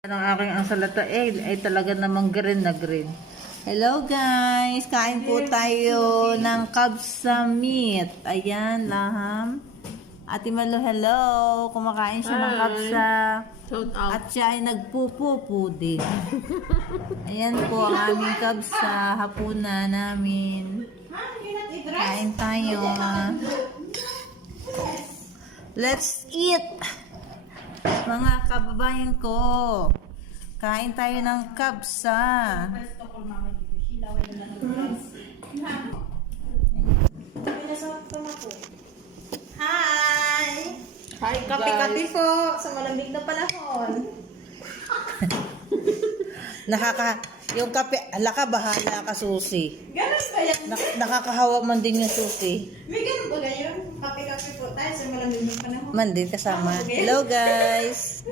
Ang aking ang salata ay talaga namang green na green. Hello guys! Kain po tayo ng kabsa meat. Ayan, laham. Ate Malo, hello! Kumakain siya ng kabsa. Shout out. At siya ay nagpupupu din. Ayan po ang aming kabsa. Hapunan namin. Kain tayo. Let's eat! Mga kababayan ko, kain tayo ng kabsa. Hi! Hi, Kape-kape po sa malamig na panahon. Yung kape, ala ka, bahala ka, susi. Ganun ba yan? Nakakahawa man din yung susi. May ganun ba ganyan? Kape-kape po tayo sa malamig na panahon. Man din kasama. Hello guys!